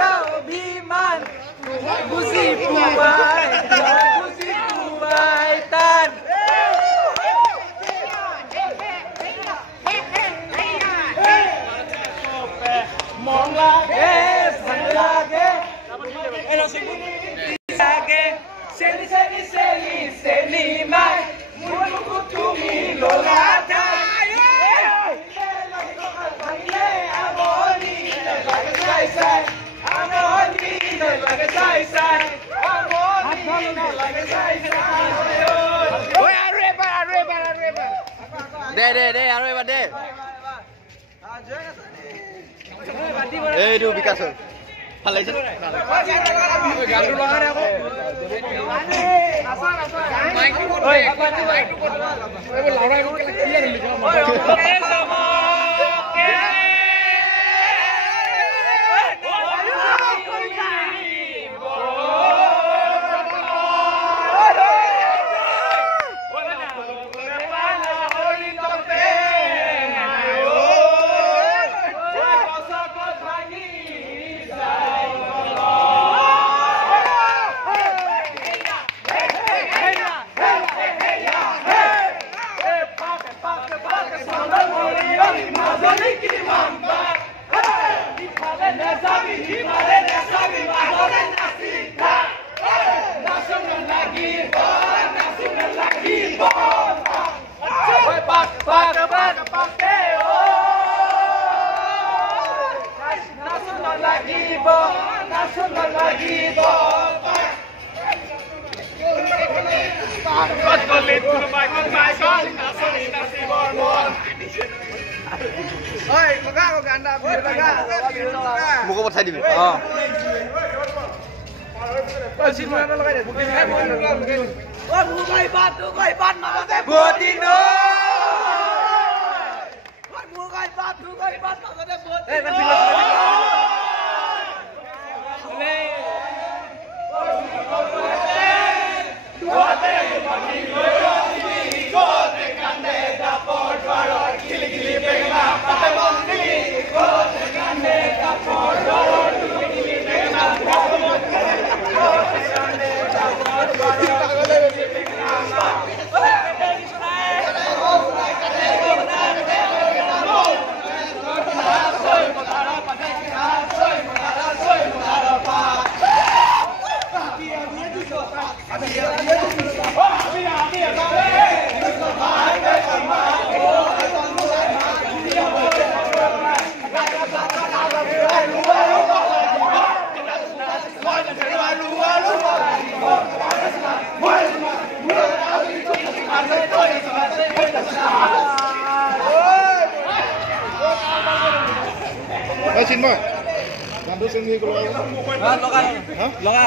অভিমান বুজি পোৱাই টান মন লাগে ভাল লাগে চেলি চেলি চেলি চেলি মাই মোৰ বুকুত তুমি ললা ঠাই ভাঙিলে আমনি লাগে চাই চাই আমনি লাগে চাই চাই আমনি লাগে চাই চাই ঐ আৰু এবাৰ দে আৰু এবাৰ দে এইটো বিকাশৰ ভাল লাগিছে গানটো লগা নাই আকৌ মাইকটো ক'ত এইবোৰ লাউৰা এইবোৰ কি আনিলি মোকো পঠাই দিবি চিন্ময় গানটো চিনি লগা